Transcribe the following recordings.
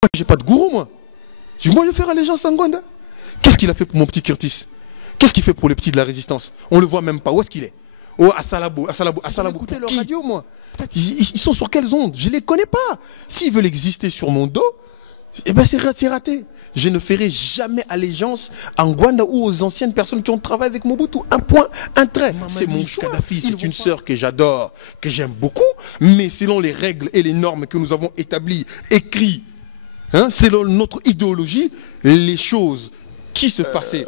Moi, j'ai pas de gourou, moi. Moi, je vais faire allégeance à Ngwanda. Qu'est-ce qu'il a fait pour mon petit Curtis? Qu'est-ce qu'il fait pour les petits de la résistance? On le voit même pas. Où est-ce qu'il est? Oh, à Salabo. Écoutez leur radio, moi. Ils sont sur quelles ondes? Je les connais pas. S'ils veulent exister sur mon dos, eh ben c'est raté. Je ne ferai jamais allégeance à Ngwanda ou aux anciennes personnes qui ont travaillé avec Mobutu. Un point, un trait. C'est mon choix. Kadhafi, c'est une sœur que j'adore, que j'aime beaucoup, mais selon les règles et les normes que nous avons établies, écrites, hein, selon notre idéologie, les choses qui se passaient.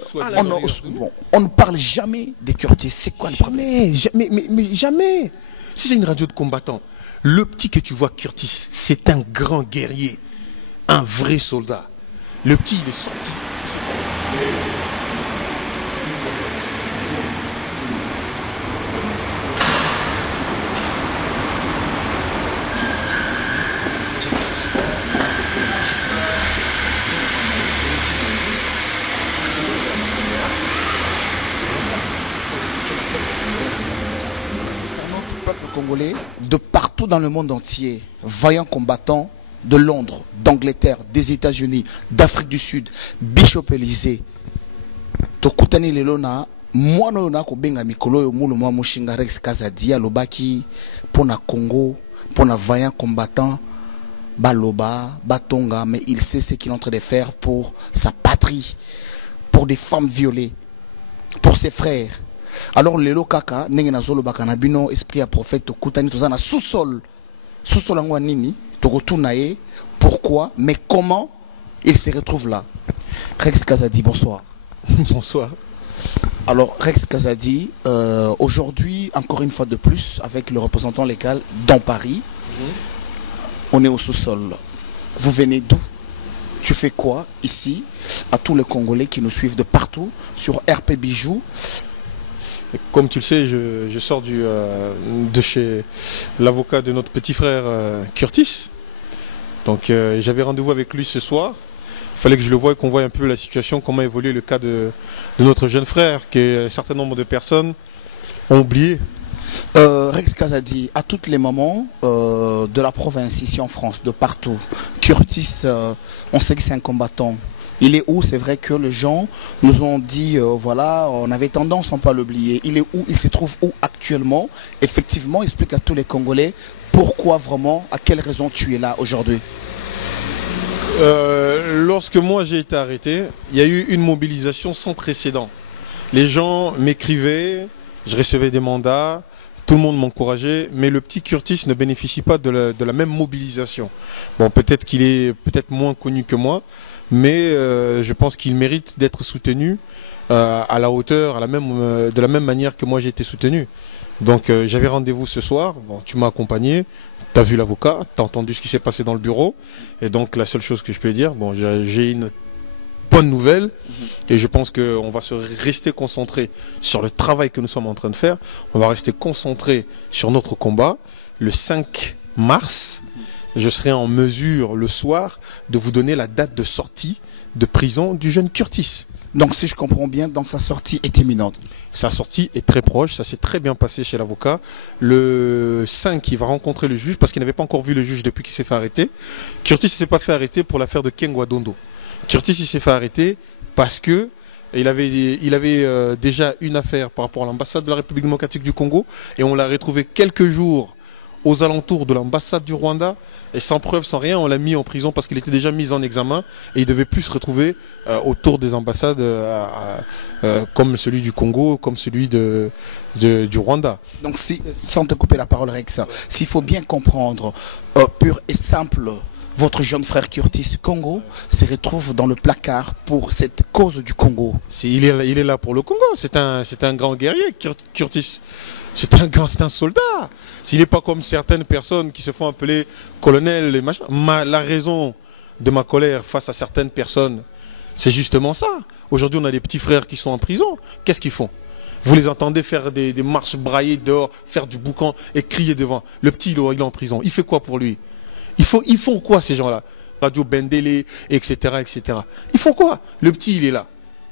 On ne parle jamais des Curtis. C'est quoi le problème? Mais jamais. Si c'est une radio de combattants, le petit que tu vois, Curtis, c'est un grand guerrier, un vrai soldat. Le petit, il est sorti. Congolais de partout dans le monde entier, vaillants combattants de Londres, d'Angleterre, des États-Unis, d'Afrique du Sud, Bishop Élysée. Tokutani lelona mwana ona ko benga mikolo yo mulu mwa mushinga Rex Kazadi alobaki pona Congo, pona vaillants combattants baloba, batonga, mais il sait ce qu'il est en train de faire pour sa patrie, pour des femmes violées, pour ses frères. Alors lelo kaka nenge na zolo bakana bino esprit à prophète okutani tozana sous-sol ngwa nini tokotuna ye pourquoi mais comment il se retrouve là. Rex Kazadi, bonsoir. Bonsoir. Alors Rex Kazadi, aujourd'hui encore une fois de plus avec le représentant légal dans Paris, on est au sous-sol. Vous venez d'où? Tu fais quoi ici? À tous les Congolais qui nous suivent de partout sur RP Bijou. Comme tu le sais, je sors de chez l'avocat de notre petit frère Curtis. Donc j'avais rendez-vous avec lui ce soir. Il fallait que je le voie et qu'on voie un peu la situation, comment évolue le cas de notre jeune frère, qu'un certain nombre de personnes ont oublié. Rex Kazadi, à toutes les moments de la province, ici en France, de partout, Curtis, on sait que c'est un combattant. Il est où? C'est vrai que les gens nous ont dit, voilà, on avait tendance à ne pas l'oublier. Il est où? Il se trouve où actuellement? Effectivement, explique à tous les Congolais pourquoi vraiment, à quelle raison tu es là aujourd'hui. Lorsque moi j'ai été arrêté, il y a eu une mobilisation sans précédent. Les gens m'écrivaient, je recevais des mandats, tout le monde m'encourageait, mais le petit Curtis ne bénéficie pas de la même mobilisation. Bon, peut-être qu'il est moins connu que moi, mais je pense qu'il mérite d'être soutenu à la hauteur, de la même manière que moi j'ai été soutenu. Donc j'avais rendez-vous ce soir, bon, tu m'as accompagné, tu as vu l'avocat, tu as entendu ce qui s'est passé dans le bureau, et donc la seule chose que je peux dire, bon, j'ai une bonne nouvelle, et je pense qu'on va rester concentré sur le travail que nous sommes en train de faire, on va rester concentré sur notre combat. Le 5 mars, je serai en mesure le soir de vous donner la date de sortie de prison du jeune Curtis. Donc si je comprends bien, donc sa sortie est imminente. Sa sortie est très proche, ça s'est très bien passé chez l'avocat. Le 5, il va rencontrer le juge parce qu'il n'avait pas encore vu le juge depuis qu'il s'est fait arrêter. Curtis ne s'est pas fait arrêter pour l'affaire de Kengwa Dondo. Curtis il s'est fait arrêter parce que il avait déjà une affaire par rapport à l'ambassade de la République démocratique du Congo et on l'a retrouvé quelques jours aux alentours de l'ambassade du Rwanda et sans preuve, sans rien, on l'a mis en prison parce qu'il était déjà mis en examen et il devait plus se retrouver autour des ambassades comme celui du Congo, comme celui du Rwanda. Donc sans te couper la parole Rex, s'il faut bien comprendre, pur et simple, votre jeune frère Curtis Congo se retrouve dans le placard pour cette cause du Congo. Il est là pour le Congo, c'est un grand guerrier, Curtis. C'est un soldat. S'il n'est pas comme certaines personnes qui se font appeler colonel et machin. La raison de ma colère face à certaines personnes, c'est justement ça. Aujourd'hui, on a des petits frères qui sont en prison. Qu'est-ce qu'ils font? Vous les entendez faire des marches braillées dehors, faire du boucan et crier devant. Le petit, il est en prison. Il fait quoi pour lui? Ils font quoi ces gens-là? Radio Bendele, etc., etc. Ils font quoi? Le petit, il est là.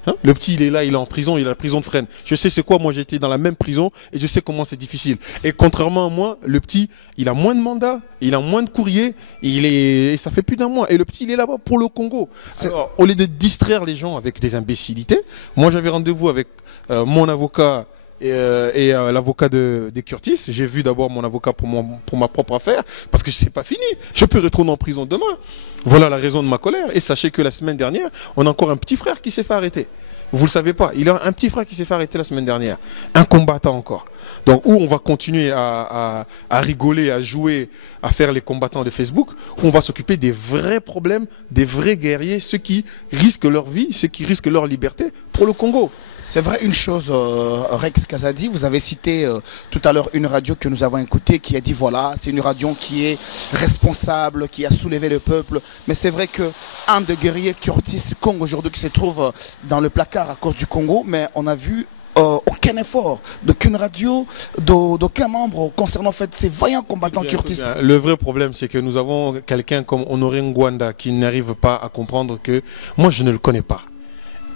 Hein, le petit, il est là, il est en prison, il est à la prison de Fresnes. Je sais c'est quoi, moi j'ai été dans la même prison et je sais comment c'est difficile. Et contrairement à moi, le petit, il a moins de mandats, il a moins de courriers, et ça fait plus d'un mois. Et le petit, il est là-bas pour le Congo. Alors, au lieu de distraire les gens avec des imbécilités, moi j'avais rendez-vous avec mon avocat et l'avocat de Curtis. J'ai vu d'abord mon avocat pour ma propre affaire, parce que c'est pas fini. Je peux retourner en prison demain. Voilà la raison de ma colère. Et sachez que la semaine dernière, on a encore un petit frère qui s'est fait arrêter. Vous le savez pas, il a un petit frère qui s'est fait arrêter la semaine dernière. Un combattant encore. Donc, où on va continuer à rigoler, à jouer, à faire les combattants de Facebook, où on va s'occuper des vrais problèmes, des vrais guerriers, ceux qui risquent leur vie, ceux qui risquent leur liberté pour le Congo. C'est vrai une chose, Rex Kazadi, vous avez cité tout à l'heure une radio que nous avons écoutée qui a dit voilà, c'est une radio qui est responsable, qui a soulevé le peuple. Mais c'est vrai que un des guerriers Curtis Kong aujourd'hui qui se trouve dans le placard à cause du Congo, mais on a vu aucun effort d'aucune radio, d'aucun membre concernant en fait, ces vaillants combattants Curtis. Le vrai problème, c'est que nous avons quelqu'un comme Honoré Ngwanda qui n'arrive pas à comprendre que moi, je ne le connais pas.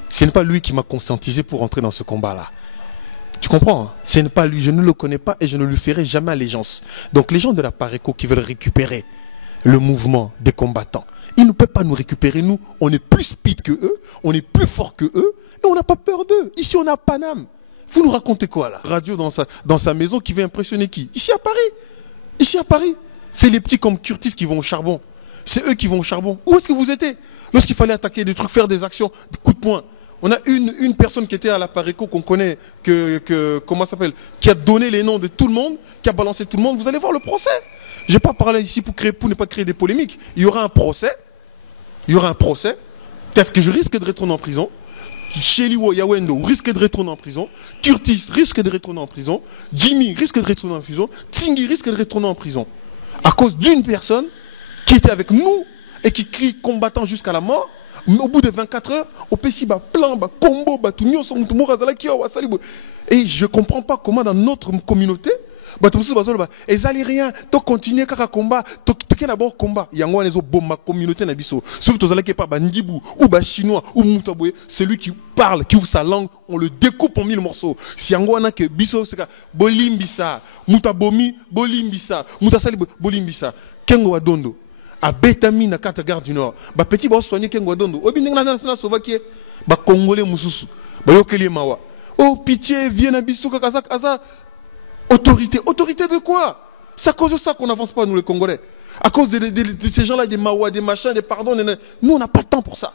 Ce n'est pas lui qui m'a conscientisé pour entrer dans ce combat-là. Tu comprends, hein? Ce n'est pas lui, je ne le connais pas et je ne lui ferai jamais allégeance. Donc les gens de la Pareco qui veulent récupérer le mouvement des combattants, ils ne peuvent pas nous récupérer, nous. On est plus speed que eux, on est plus fort que eux et on n'a pas peur d'eux. Ici, on a Paname. Vous nous racontez quoi là? Radio dans sa maison qui veut impressionner qui? Ici à Paris. Ici à Paris. C'est les petits comme Curtis qui vont au charbon. C'est eux qui vont au charbon. Où est-ce que vous étiez lorsqu'il fallait attaquer des trucs, faire des actions, des coups de poing? On a une personne qui était à la Pareco qu'on connaît, comment ça s'appelle, qui a donné les noms de tout le monde, qui a balancé tout le monde. Vous allez voir le procès. Je n'ai pas parlé ici pour ne pas créer des polémiques. Il y aura un procès. Il y aura un procès. Peut-être que je risque de retourner en prison. Sheliwo Yawendo risque de retourner en prison. Curtis risque de retourner en prison. Jimmy risque de retourner en prison. Tingi risque de retourner en prison. À cause d'une personne qui était avec nous et qui crie combattant jusqu'à la mort. Au bout de 24 heures, au PC, plan, combo, tout le monde. Et je ne comprends pas comment dans notre communauté, ils allaient rien, tu continues à combat, tu d'abord combat. Il y a une communauté, surtout pas Bandibou, ou Chinois, ou Moutaboué, celui qui parle, qui ouvre sa langue, on le découpe en 1000 morceaux. Si on a que Bisso, c'est Bolimbisa, Moutabomi, Bolimbisa, Moutasali, Bolimbisa, Kengo Adondo. À Betami na carte gare du Nord, petit boss soigné Kengoadondo, Obindengla national Slovaquie, Congolais Moussous, Yokeli Mawa. Oh pitié, viens à Bissouka Kazak, Aza. Autorité de quoi? C'est à cause de ça qu'on n'avance pas, nous les Congolais. À cause de ces gens-là, des Mawa, des machins, des pardons. Nous, on n'a pas le temps pour ça.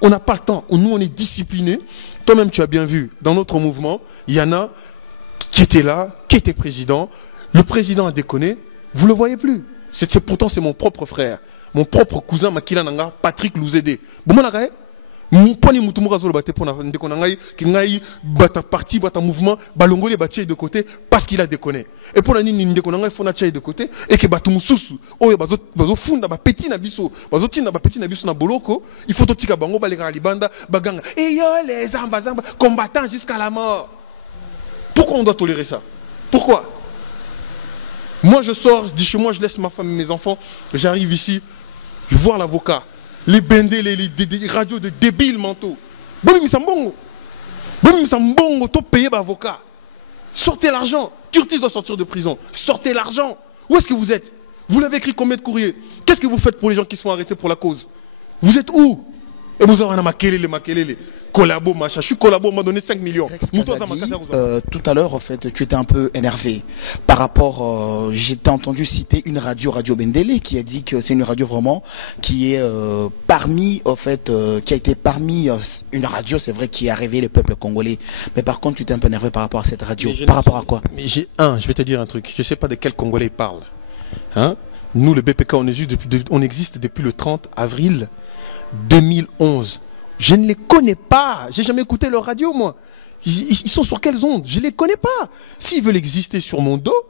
On n'a pas le temps. Nous, on est disciplinés. Toi-même, tu as bien vu, dans notre mouvement, il y en a qui étaient là, qui étaient président. Le président a déconné. Vous ne le voyez plus. Pourtant, c'est mon propre frère. Mon propre cousin Makila Nanga, Patrick Louzédé. Boumanagaye, mon poni mutumura zolo bate pona ndekonangai ki ngai bata parti bata mouvement balongoli batie de côté parce qu'il a déconné. Et pour la nini ndekonangai fona tie de côté et que batu mususu oyo bazo funda ba petit na biso bazo tina ba petit na biso na boloko, il faut totika bango baleka libanda baganga. Et yo les zamba combattants jusqu'à la mort. Pourquoi on doit tolérer ça? Pourquoi? Moi, je sors, je dis chez moi, je laisse ma femme et mes enfants. J'arrive ici, je vois l'avocat. Les bendés, les radios de débiles mentaux. Bomi Missambongo. Bomi Missambongo, tu payes l'avocat. Sortez l'argent. Curtis doit sortir de prison. Sortez l'argent. Où est-ce que vous êtes? Vous l'avez écrit combien de courriers? Qu'est-ce que vous faites pour les gens qui se font arrêter pour la cause? Vous êtes où? Et vous avez un makelele. Collabo, machin. Je suis collabo, on m'a donné 5 millions. Tout à l'heure, en fait, tu étais un peu énervé par rapport. J'étais entendu citer une radio, Radio Bendele, qui a dit que c'est une radio vraiment qui est parmi, en fait, qui a été parmi une radio, c'est vrai, qui a réveillé le peuple congolais. Mais par contre, tu étais un peu énervé par rapport à cette radio. Par rapport à quoi? Mais je vais te dire un truc. Je ne sais pas de quel Congolais il parle. Hein? Nous, le BPK, on existe depuis le 30 avril 2011. Je ne les connais pas. J'ai jamais écouté leur radio, moi. Ils sont sur quelles ondes? Je ne les connais pas. S'ils veulent exister sur mon dos,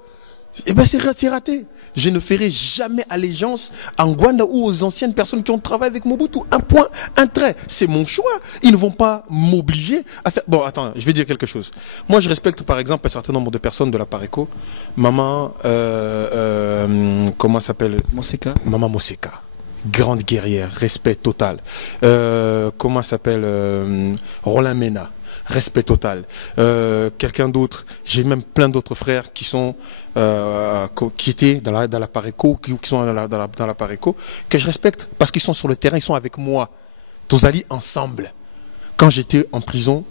eh ben c'est raté. Je ne ferai jamais allégeance à Ngwanda ou aux anciennes personnes qui ont travaillé avec Mobutu. Un point, un trait. C'est mon choix. Ils ne vont pas m'obliger à faire... Bon, attends, je vais dire quelque chose. Moi, je respecte, par exemple, un certain nombre de personnes de la Pareco. Maman, comment s'appelle? Moseka. Maman Moseka. grande guerrière, respect total. Comment s'appelle Roland Mena, respect total. Quelqu'un d'autre, j'ai même plein d'autres frères qui sont qui étaient dans la Pareco, qui sont dans la Pareco, que je respecte parce qu'ils sont sur le terrain, ils sont avec moi. Tous allés ensemble. Quand j'étais en prison,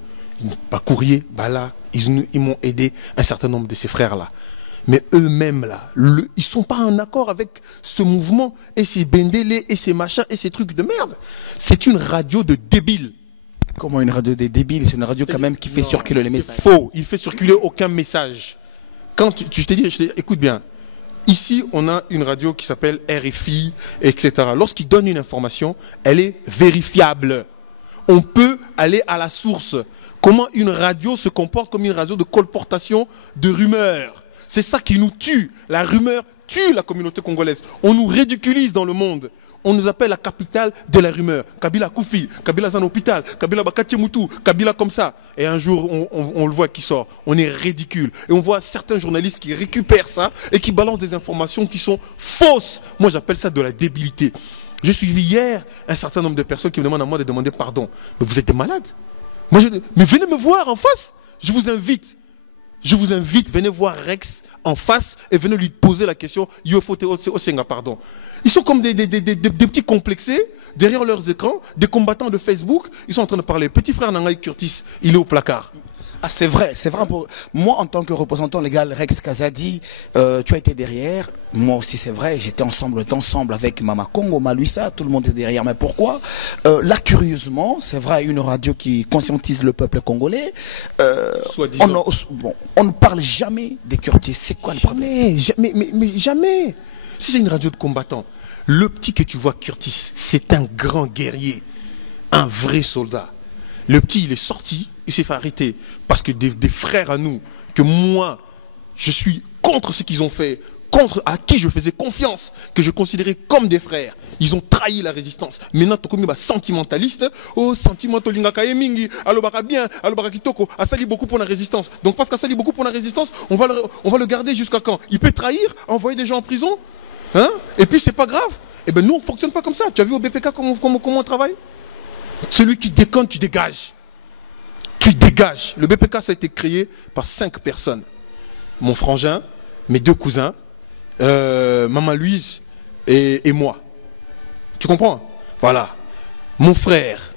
par courrier, bah là, ils m'ont aidé, un certain nombre de ces frères-là. Mais eux-mêmes, là, ils ne sont pas en accord avec ce mouvement et ces bendélés et ces machins et ces trucs de merde. C'est une radio de débiles. Comment une radio des débiles? C'est une radio quand même qui fait circuler les messages. C'est faux, il ne fait circuler aucun message. Quand tu t'es dit, écoute bien, ici on a une radio qui s'appelle RFI, etc. Lorsqu'il donne une information, elle est vérifiable. On peut aller à la source. Comment une radio se comporte comme une radio de colportation de rumeurs. C'est ça qui nous tue. La rumeur tue la communauté congolaise. On nous ridiculise dans le monde. On nous appelle la capitale de la rumeur. Kabila Koufi, Kabila Zan hôpital, Kabila Bakati Moutou, Kabila comme ça. Et un jour, on le voit qui sort. On est ridicule. Et on voit certains journalistes qui récupèrent ça et qui balancent des informations qui sont fausses. Moi, j'appelle ça de la débilité. J'ai suivi hier un certain nombre de personnes qui me demandent à moi de demander pardon. Mais vous êtes des malades. Mais venez me voir en face. Je vous invite. Je vous invite, venez voir Rex en face et venez lui poser la question. Pardon. Ils sont comme des petits complexés derrière leurs écrans, des combattants de Facebook. Ils sont en train de parler. Petit frère Nangaï Curtis, il est au placard. Ah, c'est vrai, c'est vrai. Moi, en tant que représentant légal, Rex Kazadi, tu as été derrière. Moi aussi, c'est vrai, j'étais ensemble avec Mama Congo, Maluisa, tout le monde est derrière. Mais pourquoi là, curieusement, c'est vrai, une radio qui conscientise le peuple congolais. On ne parle jamais des Curtis. C'est quoi le problème? Mais jamais. Si c'est une radio de combattants, le petit que tu vois, Curtis, c'est un grand guerrier, un vrai soldat. Le petit, il est sorti, il s'est fait arrêter parce que des frères à nous, que moi, je suis contre ce qu'ils ont fait, contre à qui je faisais confiance, que je considérais comme des frères. Ils ont trahi la résistance. Maintenant, tu es sentimentaliste. Oh, sentimentolinga kayemingi, alobaka bien, alobaka kitoko, a sali beaucoup pour la résistance. Donc parce qu'a sali beaucoup pour la résistance, on va le garder jusqu'à quand? Il peut trahir, envoyer des gens en prison, hein? Et puis c'est pas grave. Eh bien nous, on ne fonctionne pas comme ça. Tu as vu au BPK comment on travaille? Celui qui déconne, tu dégages. Tu dégages. Le BPK, ça a été créé par 5 personnes. Mon frangin, mes 2 cousins, Maman Louise et moi. Tu comprends? Voilà. Mon frère,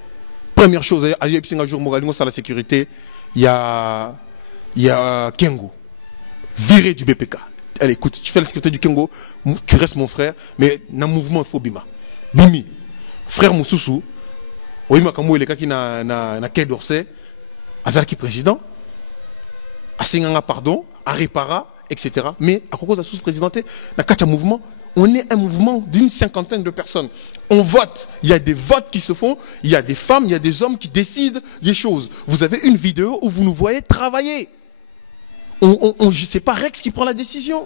première chose, à la sécurité, il y a Kengo, viré du BPK. Allez, écoute, tu fais la sécurité du Kengo, tu restes mon frère, mais dans le mouvement, il faut Bima. Bimi. Frère Moussoussou, oui, Makamou, il est qui na Quai d'Orsay, Azarki président, à Senganga, pardon, à Répara, etc. Mais à cause de la sous-présidenté, dans mouvement, on est un mouvement d'une 50aine de personnes. On vote. Il y a des votes qui se font. Il y a des femmes, il y a des hommes qui décident des choses. Vous avez une vidéo où vous nous voyez travailler. C'est pas Rex qui prend la décision.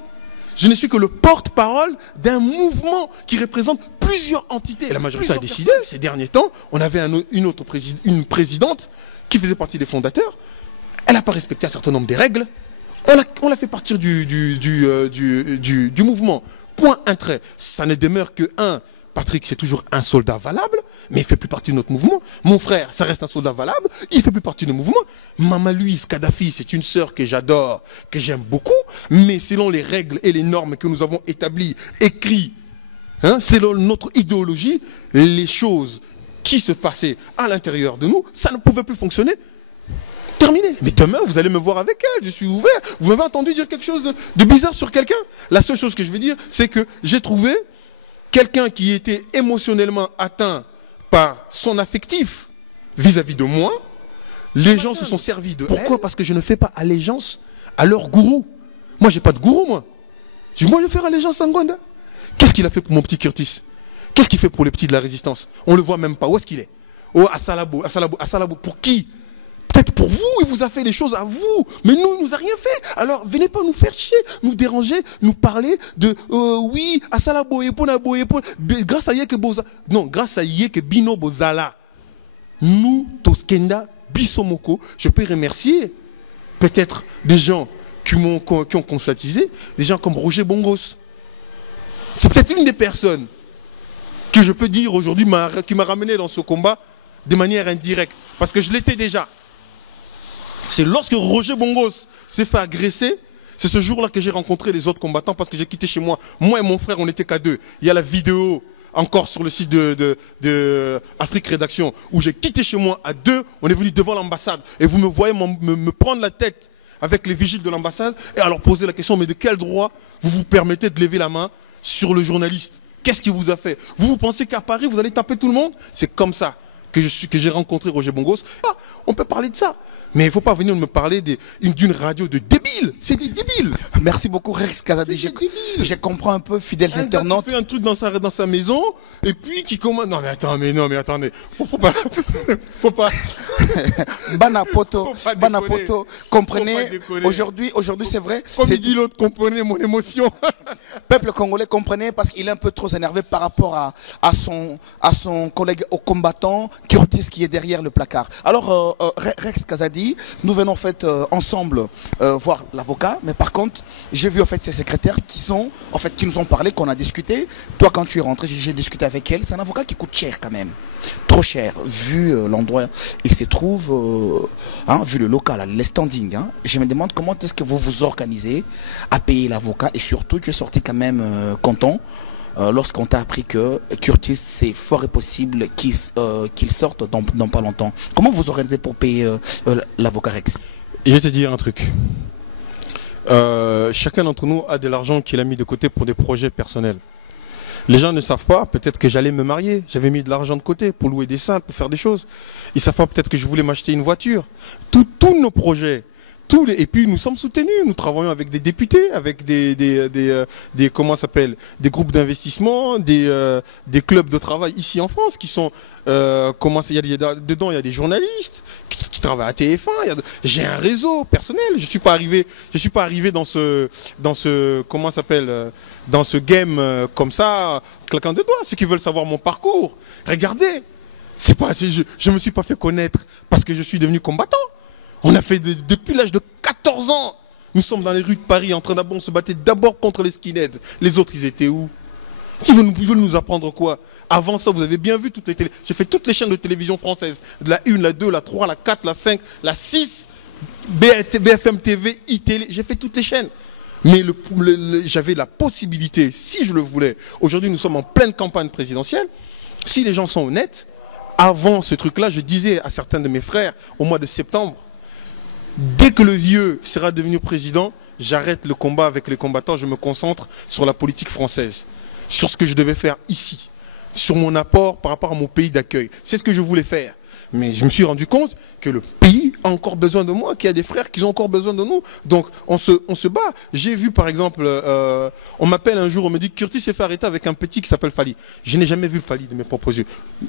Je ne suis que le porte-parole d'un mouvement qui représente plusieurs entités. Et la majorité a décidé. Ces derniers temps, on avait une présidente qui faisait partie des fondateurs. Elle n'a pas respecté un certain nombre des règles. On l'a fait partir du mouvement. Point, un trait. Ça ne demeure que Patrick, c'est toujours un soldat valable, mais il ne fait plus partie de notre mouvement. Mon frère, ça reste un soldat valable, il ne fait plus partie de notre mouvement. Maman Louise Kadhafi, c'est une sœur que j'adore, que j'aime beaucoup, mais selon les règles et les normes que nous avons établies, écrites, selon notre idéologie, les choses qui se passaient à l'intérieur de nous, ça ne pouvait plus fonctionner. Terminé. Mais demain, vous allez me voir avec elle, je suis ouvert. Vous m'avez entendu dire quelque chose de bizarre sur quelqu'un? La seule chose que je vais dire, c'est que j'ai trouvé quelqu'un qui était émotionnellement atteint par son affectif vis-à-vis de moi. Les gens se sont servis de Pourquoi? Parce que je ne fais pas allégeance à leur gourou. Moi, j'ai pas de gourou, moi. Moi, je vais faire allégeance à Ngwanda. Qu'est-ce qu'il a fait pour mon petit Curtis? Qu'est-ce qu'il fait pour les petits de la résistance? On ne le voit même pas. Où est-ce qu'il est? Oh, à Salabo. Pour qui? Peut-être pour vous, il vous a fait des choses à vous, mais nous, il ne nous a rien fait. Alors, venez pas nous faire chier, nous déranger, nous parler de oui, Asala Boyepona Boyepona, grâce à Yeke Boza. Non, grâce à Yeke Bino Bozala. Nous, Toskenda, Bissomoko, je peux remercier peut-être des gens qui ont conscientisé, des gens comme Roger Bongos. C'est peut-être une des personnes que je peux dire aujourd'hui qui m'a ramené dans ce combat de manière indirecte. Parce que je l'étais déjà. C'est lorsque Roger Bongos s'est fait agresser, c'est ce jour-là que j'ai rencontré les autres combattants parce que j'ai quitté chez moi. Moi et mon frère, on n'était qu'à deux. Il y a la vidéo encore sur le site de Afrique Rédaction où j'ai quitté chez moi à deux. On est venu devant l'ambassade et vous me voyez me prendre la tête avec les vigiles de l'ambassade et alors poser la question, mais de quel droit vous vous permettez de lever la main sur le journaliste? Qu'est-ce qu'il vous a fait? Vous pensez qu'à Paris, vous allez taper tout le monde? C'est comme ça que j'ai rencontré Roger Bongos. Ah, on peut parler de ça. Mais il ne faut pas venir me parler d'une radio de débiles. C'est des débiles. Merci beaucoup Rex Kazadi. Je comprends un peu, fidèle internaute. Il fait un truc dans sa maison et puis qui commande. Non mais attendez. Faut pas. Faut pas. Banapoto. Comprenez. Aujourd'hui c'est vrai. Comme il dit l'autre, comprenez mon émotion. Peuple congolais, comprenez parce qu'il est un peu trop énervé par rapport à son collègue au combattant Curtis qui est derrière le placard. Alors Rex Kazadi, nous venons en fait ensemble voir l'avocat, mais par contre j'ai vu en fait ses secrétaires qui nous ont parlé, qu'on a discuté. Toi quand tu es rentré, j'ai discuté avec elle. C'est un avocat qui coûte cher quand même, trop cher vu l'endroit il se trouve, vu le local, les standings. Je me demande comment est-ce que vous vous organisez à payer l'avocat et surtout tu es sorti quand même content. Lorsqu'on t'a appris que Curtis, c'est fort et possible qu'il sorte dans pas longtemps. Comment vous organisez pour payer l'avocat Rex? Je vais te dire un truc. Chacun d'entre nous a de l'argent qu'il a mis de côté pour des projets personnels. Les gens ne savent pas, peut-être que j'allais me marier. J'avais mis de l'argent de côté pour louer des salles, pour faire des choses. Ils ne savent pas peut-être que je voulais m'acheter une voiture. Tous nos projets. Et puis nous sommes soutenus, nous travaillons avec des députés, avec des groupes d'investissement, des clubs de travail ici en France qui sont dedans il y a des journalistes qui travaillent à TF1, j'ai un réseau personnel, je suis pas arrivé dans ce game comme ça, claquant des doigts. Ceux qui veulent savoir mon parcours, regardez, je me suis pas fait connaître parce que je suis devenu combattant. On a fait depuis l'âge de 14 ans. Nous sommes dans les rues de Paris en train on se battait d'abord contre les skinheads. Les autres, ils étaient où? Qui veulent nous apprendre quoi? Avant ça, vous avez bien vu toutes les télé. J'ai fait toutes les chaînes de télévision françaises. De la 1, la 2, la 3, la 4, la 5, la 6, BFM TV, iTélé. J'ai fait toutes les chaînes. Mais j'avais la possibilité, si je le voulais. Aujourd'hui, nous sommes en pleine campagne présidentielle. Si les gens sont honnêtes, avant ce truc-là, je disais à certains de mes frères, au mois de septembre, dès que le vieux sera devenu président, j'arrête le combat avec les combattants, je me concentre sur la politique française, sur ce que je devais faire ici, sur mon apport par rapport à mon pays d'accueil. C'est ce que je voulais faire. Mais je me suis rendu compte que le pays a encore besoin de moi, qu'il y a des frères qui ont encore besoin de nous. Donc on se bat. J'ai vu par exemple, on m'appelle un jour, on me dit Curtis s'est fait arrêter avec un petit qui s'appelle Fali. Je n'ai jamais vu Fali de mes propres yeux.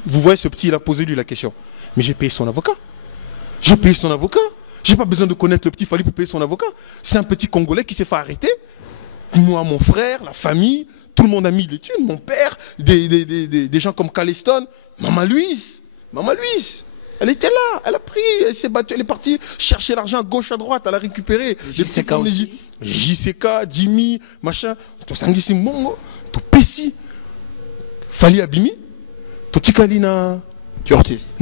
Vous voyez ce petit, il a posé lui la question. Mais j'ai payé son avocat. J'ai payé son avocat. J'ai pas besoin de connaître le petit Fali pour payer son avocat. C'est un petit Congolais qui s'est fait arrêter. Moi, mon frère, la famille, tout le monde a mis les thunes. Mon père, des gens comme Caleston, Maman Louise, elle était là, elle a pris, elle s'est battue, elle est partie chercher l'argent à gauche, à droite, elle a récupéré. JCK aussi. JCK, Jimmy, machin, tout Sangisi Mongo, tout Pessi, Fali Abimi, tout Tikali na Curtis.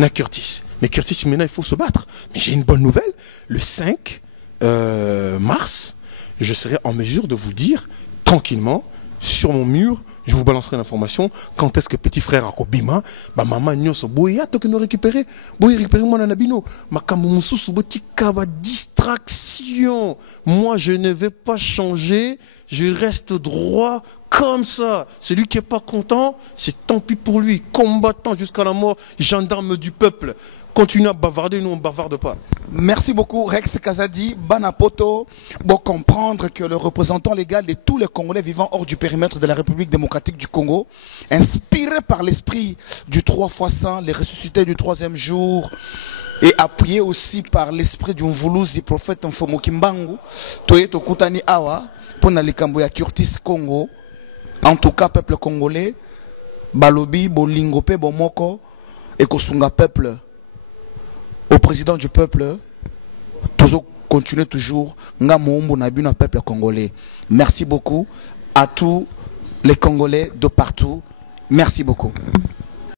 Mais Curtis, maintenant, il faut se battre. Mais j'ai une bonne nouvelle. Le 5 mars, je serai en mesure de vous dire, tranquillement, sur mon mur, je vous balancerai l'information, quand est-ce que petit frère Akobima, maman nyoso, boya, toke nous récupérer, moi nanabino, makamususu, botika, distraction. Moi, je ne vais pas changer, je reste droit comme ça. Celui qui n'est pas content, c'est tant pis pour lui. Combattant jusqu'à la mort, gendarme du peuple. Continuez à bavarder, nous on ne bavarde pas. Merci beaucoup Rex Kazadi, Banapoto. Bon, comprendre que le représentant légal de tous les Congolais vivant hors du périmètre de la République démocratique du Congo, inspiré par l'esprit du 3 x 100, les ressuscités du 3e jour, et appuyé aussi par l'esprit du Mvuluzi, prophète Mfomo Kimbangu, Toyeto Kutani Awa, Pona Likambo ya Curtis Congo, en tout cas peuple congolais, Balobi, Bolingope, Bomoko, et Kosunga peuple, au président du peuple, toujours continuer toujours, peuple congolais. Merci beaucoup à tous les Congolais de partout Merci beaucoup.